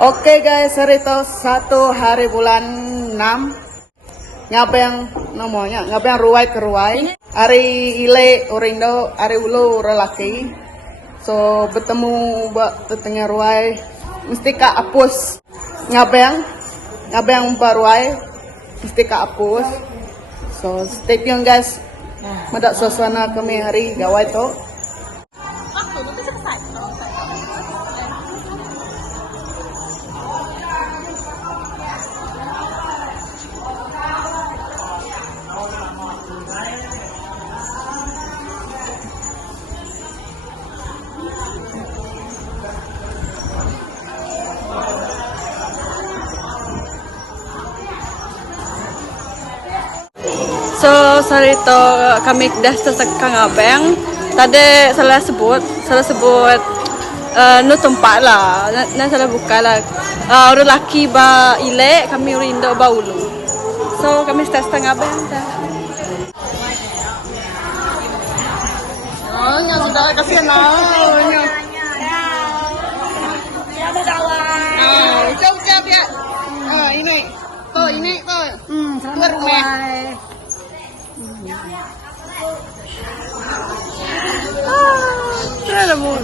Oke guys, hari itu 1 hari bulan 6. Ngapa yang namanya? Ngapa yang ruai ke ruai? Hari ile orindo, hari ulu relaki. So bertemu tetengah ruai, mesti kak apus. Ngapa yang ruai, mesti kak apus. So stay tune guys. Madak suasana kami hari gawai tu. So, sorry to kami dah sesekang abang. Tadi salah sebut no tempat lah. Nak salah buka lah. Orang laki ba ile, kami orang Indo ba ulu. So, kami setengah abang dah. Oh, nya sudah kasihan lah. Nya. Ya, kawan. Jauh ya. Ini. Ini. Selamat rumah. Terlalu mul.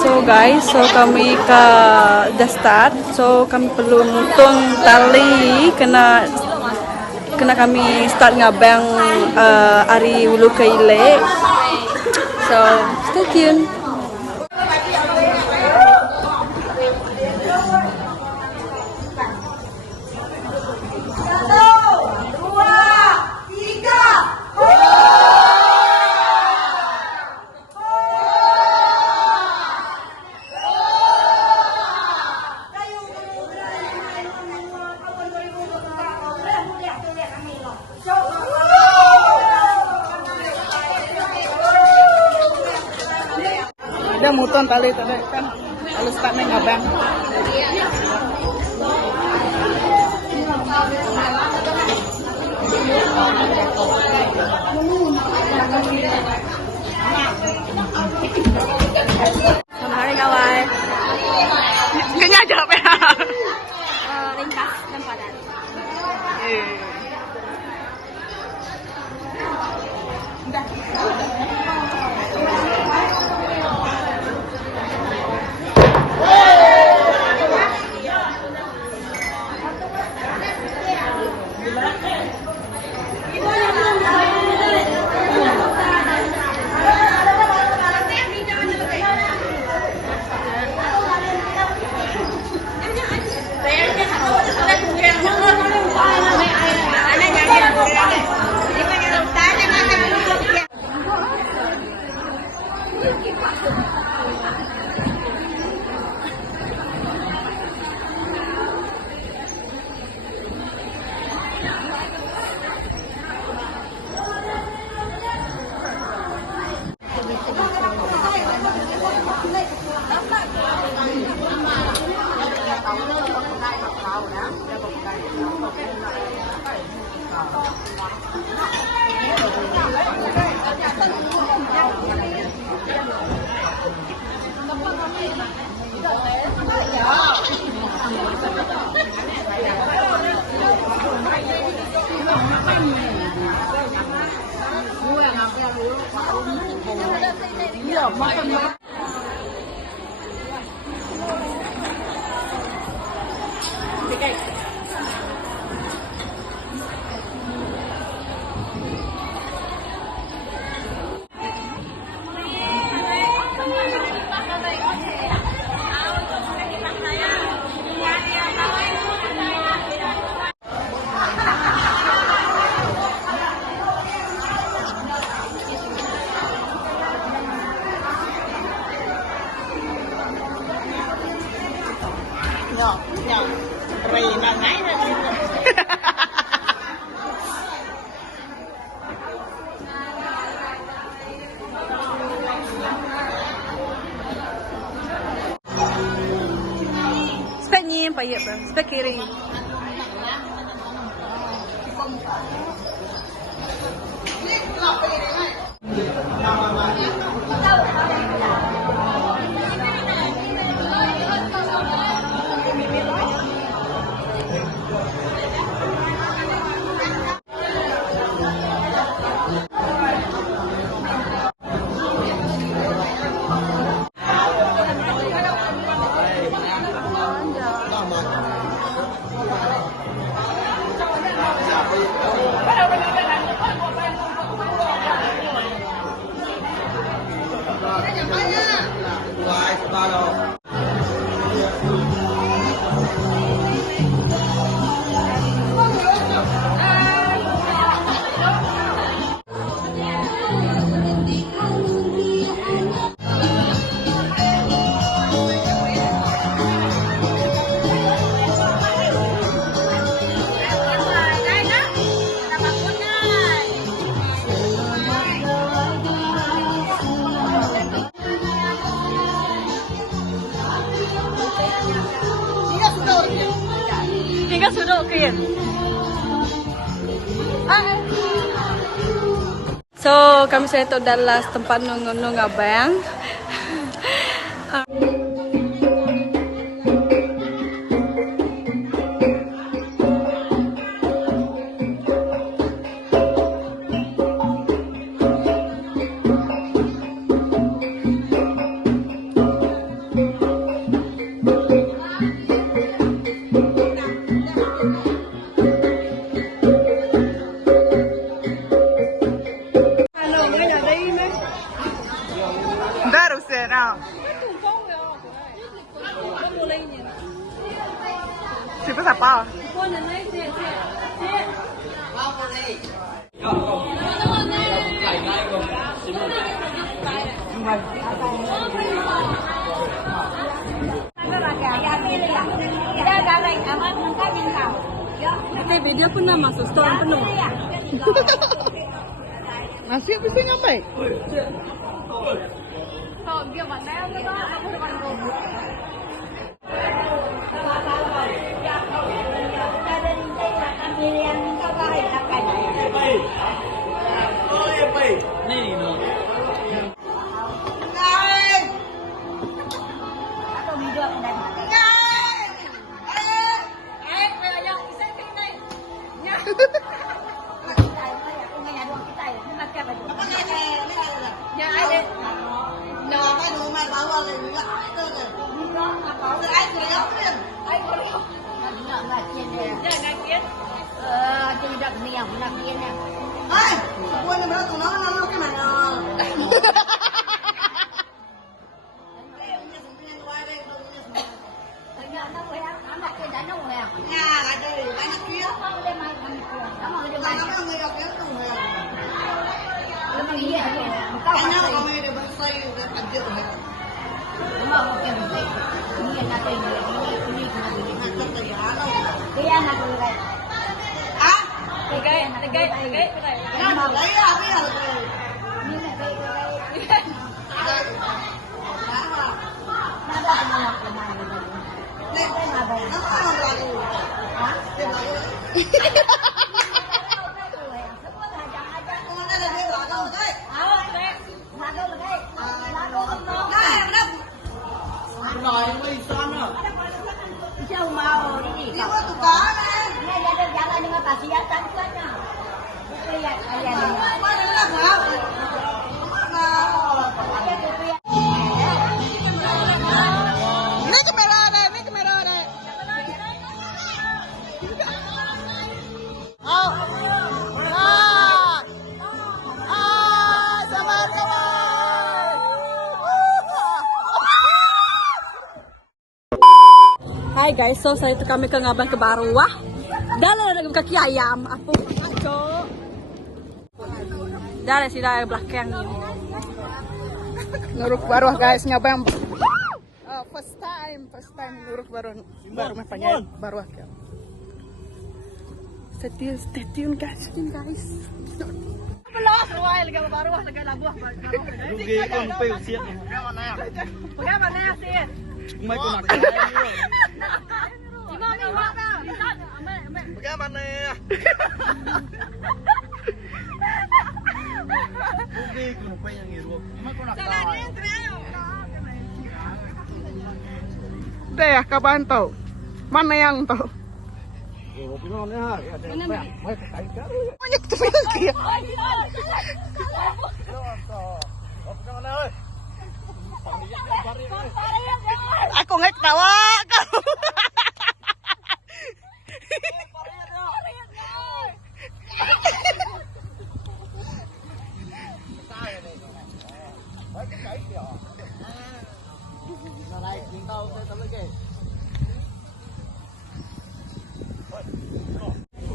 So guys, kami dah start. So kami perlu mutung tali kena kami start ngabang hari ulu ke ile. So stay tune. Dia muton tali tadi kan kalau startnya ngabang. Selamat hari kawan. Kayaknya ada apa ya? Ringkas dan padat. Reina ngay na dito. Spek ni pa iya ba? Spek kiri. Sin. So, kami sa ito adalah tempat nung abang. Siapa siapa? Video pun nak masuk store penuh. Nasi apa sih ngapain? Hai guys, so saya itu kami ke ngabang ke Baruah. Dalam ada kaki ayam, apa cok? Dari sini belakang ini. Nuruk Baruah guys, ngabang. First time Nuruk Baruah panjang Baruah. Stay tune guys. Belum, ruai lagi Baruah lagi Labuh Baruah. Rugi kon pe usiat. Bagaimana ya sih? Mai ko nak. Bagaimana ya? Rugi kon pe yang iru. Mai ko nak. Deh ya, kapan tau? Mana yang tau? Banyak tuh ya. Aku nggak ketawa kau.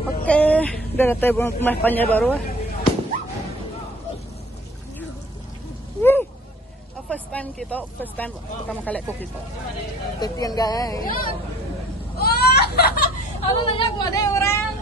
Oke, udah datang rumah panjang baru. First time pertama kali aku kita. Tetian guys. Apa banyak ada orang.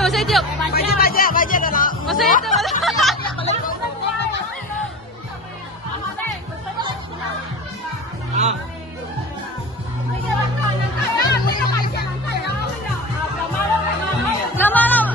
Masih itu. Baca dah lah. Masih itu. Lama.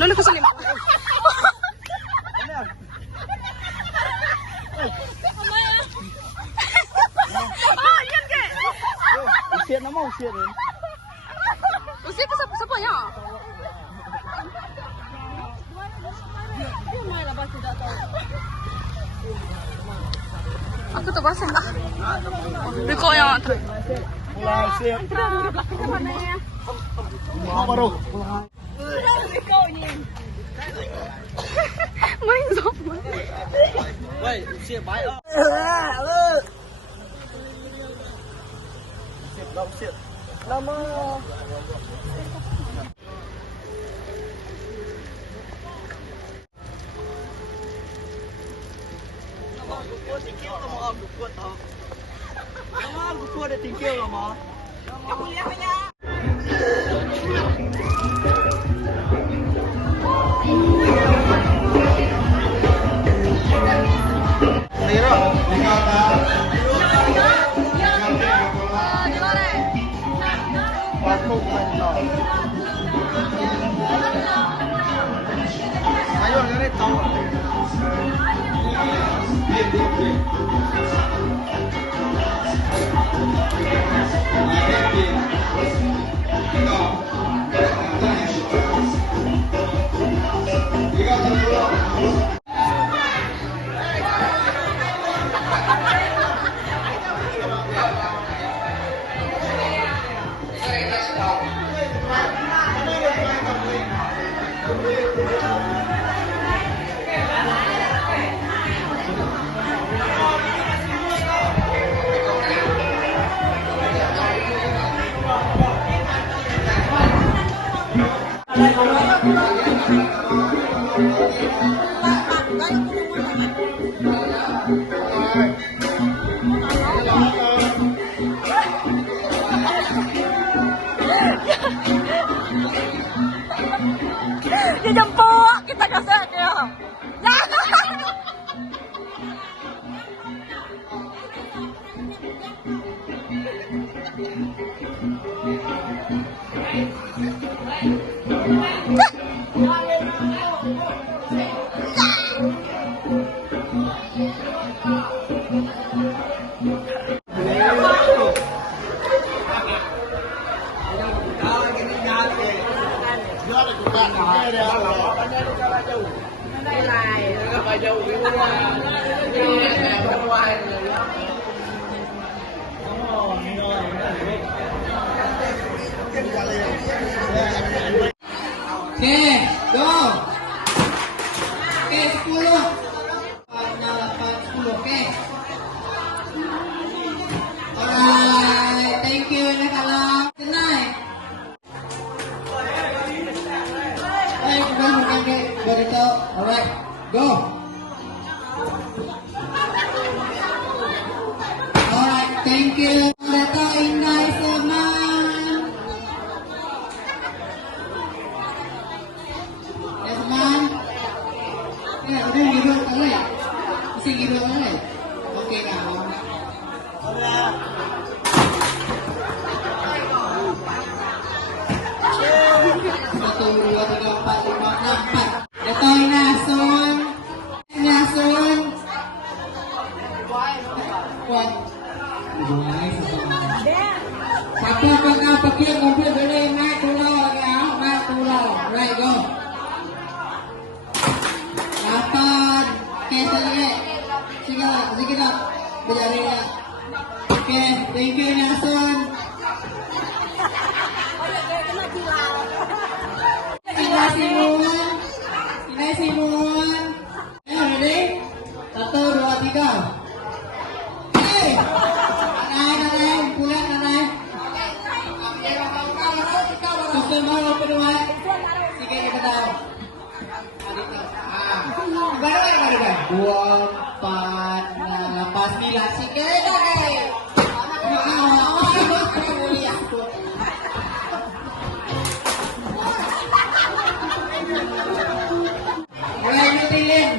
Nona kesini. Usian nama usian ni. Usia ke siapa ya? Aku tak basah. Rekod yang Pulang usian. Baru. main dong. Woi, usian baik ah. Usian. Nama. Tingkil lah mau dukut tau. Nama dukut ada tingkil lah mau. Kamu lihatnya. Ayo, ini tahu. Oke, go. Oke, 10. 10, oke. Alright, thank you Nakalam. Good night. Ayo, bukan deh, Barito. Alright, go. Alright, thank you. Barito, Inday, Seman. Ya, Seman. Ya, udah gitu kali ya. Masih gitu kali. Oke, kamu. Satu, dua, tiga, empat, lima, enam, empat. Datoy Nason. Nason. Kuat. Satu pagka pakir ngumpul dulu naik tulau lagi ah, naik tulau. Right, go. 8. Oke, sige. Sige lang. Bejari ya. Oke, thank you Nason. Inay Simon. Ayo, ready? 1, 2, 3. Hey! Nanay, pulang nanay. Susun mo, penuh. Sige, kita tahu. Baru. 2, 4, 8, 9. Sige, okay. Alright, New Zealand.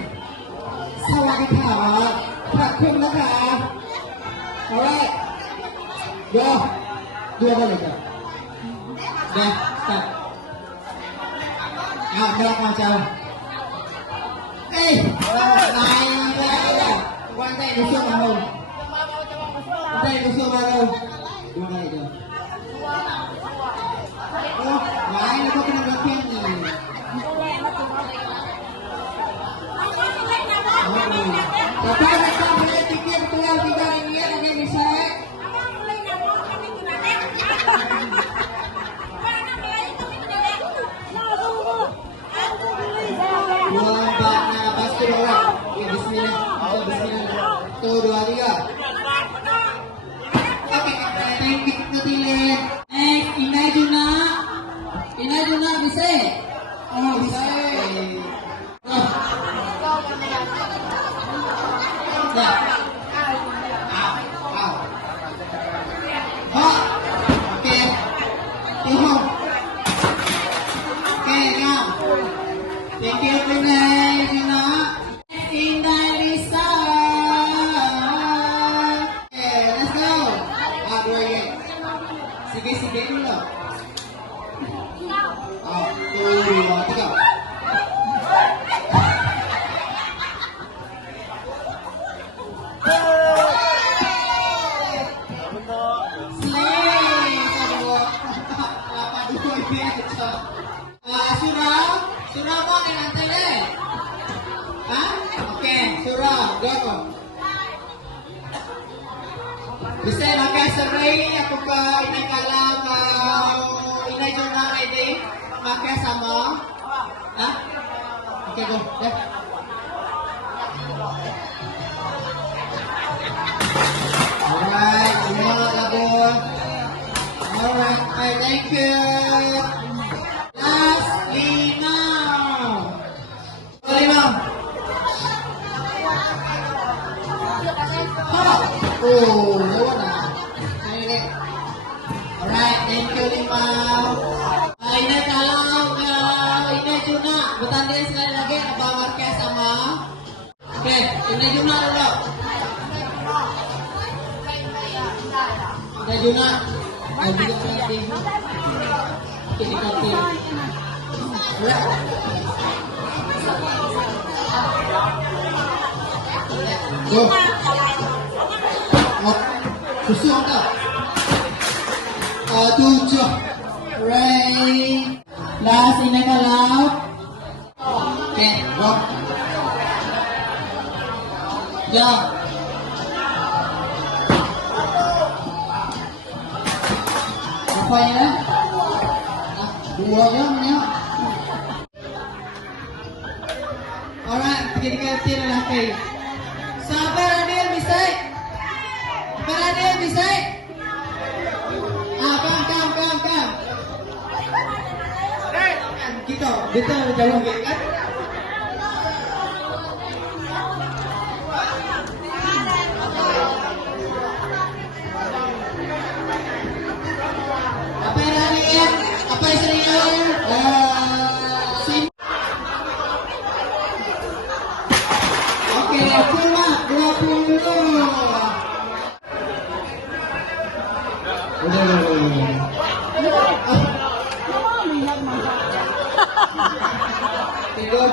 Sawadee-khap. ขอบคุณนะครับ Alright. Go. Dua kali kan. Dah, start. Gerak macam. Naik dah. Pantai busuk baru. Pantai busuk baru. Dua kali je. Oh, lain aku kena berapa ni? Dapat mereka boleh tiket tuan 3 ringgit lagi bisa. Bismillah. 1, 2, 3. Oke, thank you Nutile. Inay Juna bisa. Oh, bisa. Thank you, Inay Juna. Inday Lisa. Let's go. Dua lagi. Sige dulu. 1, 2, 3. Surah mo ni nanti le. Oke, surah, go. Bisa pakai serai aku ke Inay Kalam, Inay Juna ready, pakai sama. Oke, go. Deh. Alright, semua lagu. Alright, thank you. Last Lina. Oh, lewat lah. Alright, thank you Limau. Inay Kalam, Inay Juna, bertanding sekali lagi apa Marquez sama. Oke, Inay Juna dulu. Inay Juna. Lagi berarti. Ini kopi. Go. Susu tak? 7. Ray. Last Inay Kalam. Oke, go. Ya. Apa ya? Dua ya. Alright, kita tira lagi. Sabar Adil bisa. Sabar Adil bisa. Kam. Kita jauh kan? Apa yang Adil? Apa yang serius? Oke, cuma 20. Udah. Tidur.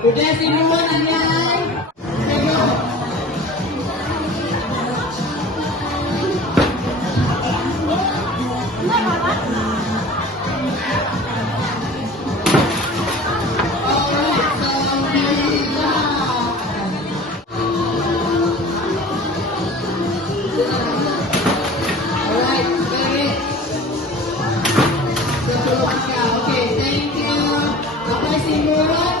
Udah simuan Anjay. Okay, thank you. Apa simulan?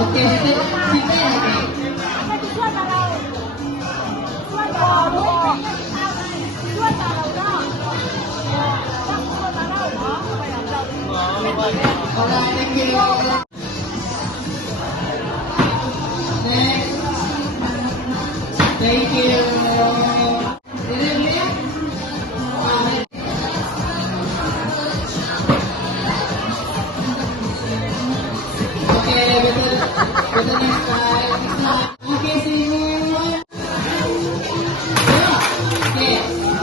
Oke, kita lagi. Alright, thank you. Next. Thank you. Oke, betul nih. Oke, semua. Oke, semua.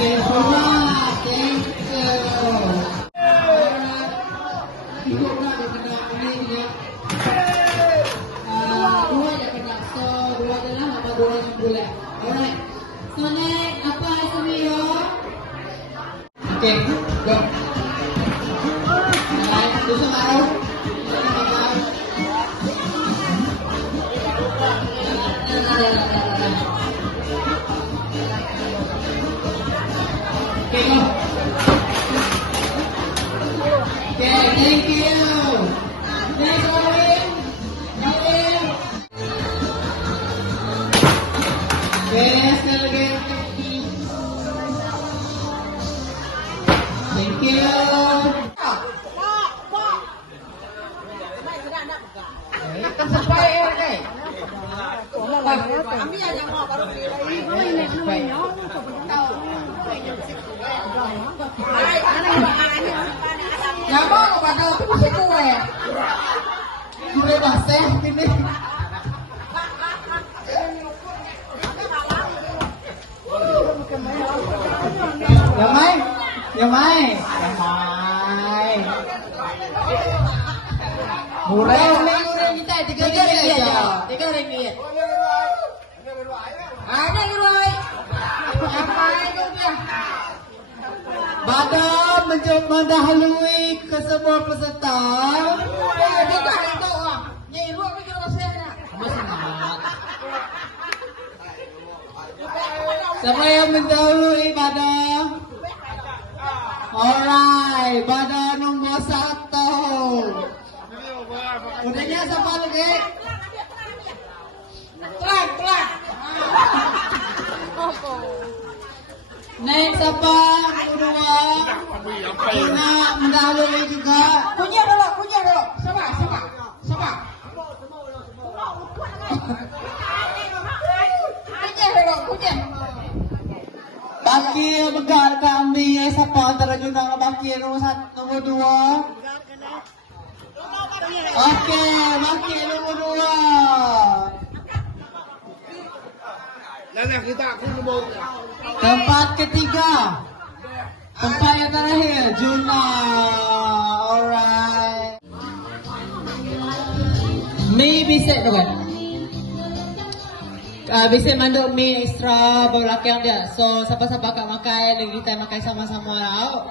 Thank you. Ibu pernah kena ini ya. Dua ya kena. So, dua adalah apa dua yang boleh. Alright. So next, apa semua? Oke, go. Bisa tahu? Okay, go. Okay, thank you. Next, Owen. Okay, sekali lagi. Thank you. Ya mau pada itu kue. Sudah basah ini. Ya mai. Murah kita 3 ringgit aja. 3 ringgit. Ada Roy. Apa itu dia? Badam mencoba mendahului ke semua peserta. Kita itu Nyai Ruak ke rasanya. Siapa yang mendahului Badam? Alright, Badam nomor 1. Udahnya siapa lagi? Pelan. Next apa? Kedua. Cina mendahului juga. Punya dulu. Siapa? Punya. Baki megar kami siapa antara kita baki nomor 1. nomor 2. Oke, wakil nomor 2. Tempat ketiga. Tempat yang terakhir, Juna. Alright. Mi bisa kan? Bisa manduk mi extra belakang dia. So siapa-siapa kat makan, lagi kita makan sama-sama tau.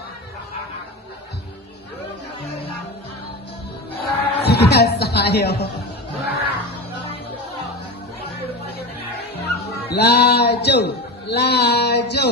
Biasa yo. Laju, laju.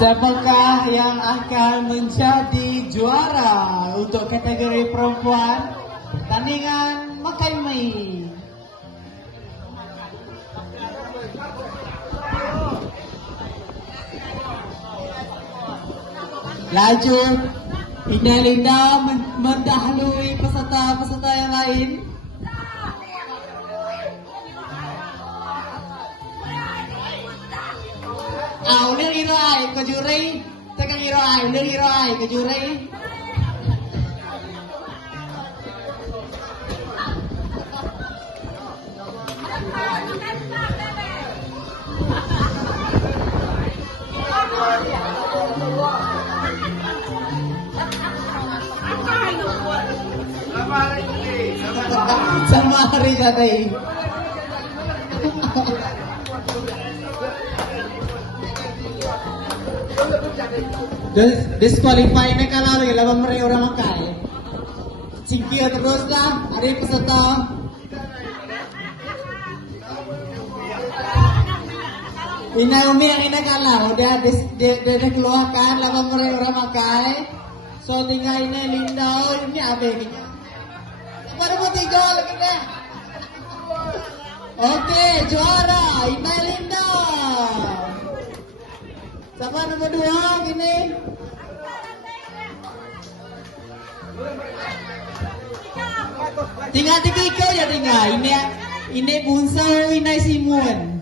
Siapakah yang akan menjadi juara untuk kategori perempuan pertandingan makan mie? Laju Ina Linda mendahului peserta-peserta yang lain. ลือกอีโรไอกับจูรี่แต่กันอีโรไอเลือกอีโรไอกับจูรี่sama hari tadi. Disqualify na kalau lagi lawan mereka orang makai. Singkir terus lah, ada peserta. Ina Umi yang ina kalah, udah dikeluarkan lawan mereka orang makai. So tinggal ini Linda, ini apa ini? Baru mau 3 lagi deh. Oke, juara Ina Linda. Sama nomor 2 gini. Tinggal 3 ya tinggal. Ini Bunso, ini Simon.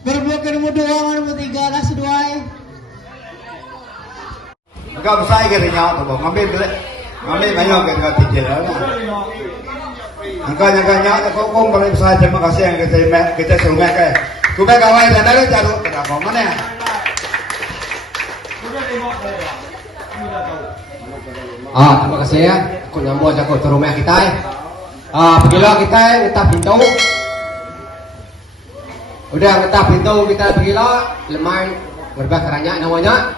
Berbuat ke nomor 2, nomor 3 lah seduai. Enggak usah gitu nyawa tuh, ngambil banyak ke tiga lah. Angkanya kok kalau bisa terima kasih yang kita sungai ke. Kita kawan dan ada jarum kenapa mana? Terima kasih ya. Aku nyambung aja ke rumah kita. Pergilah kita ngetap pintu. Udah ngetap pintu kita pergilah lemai berbah keranyak namanya.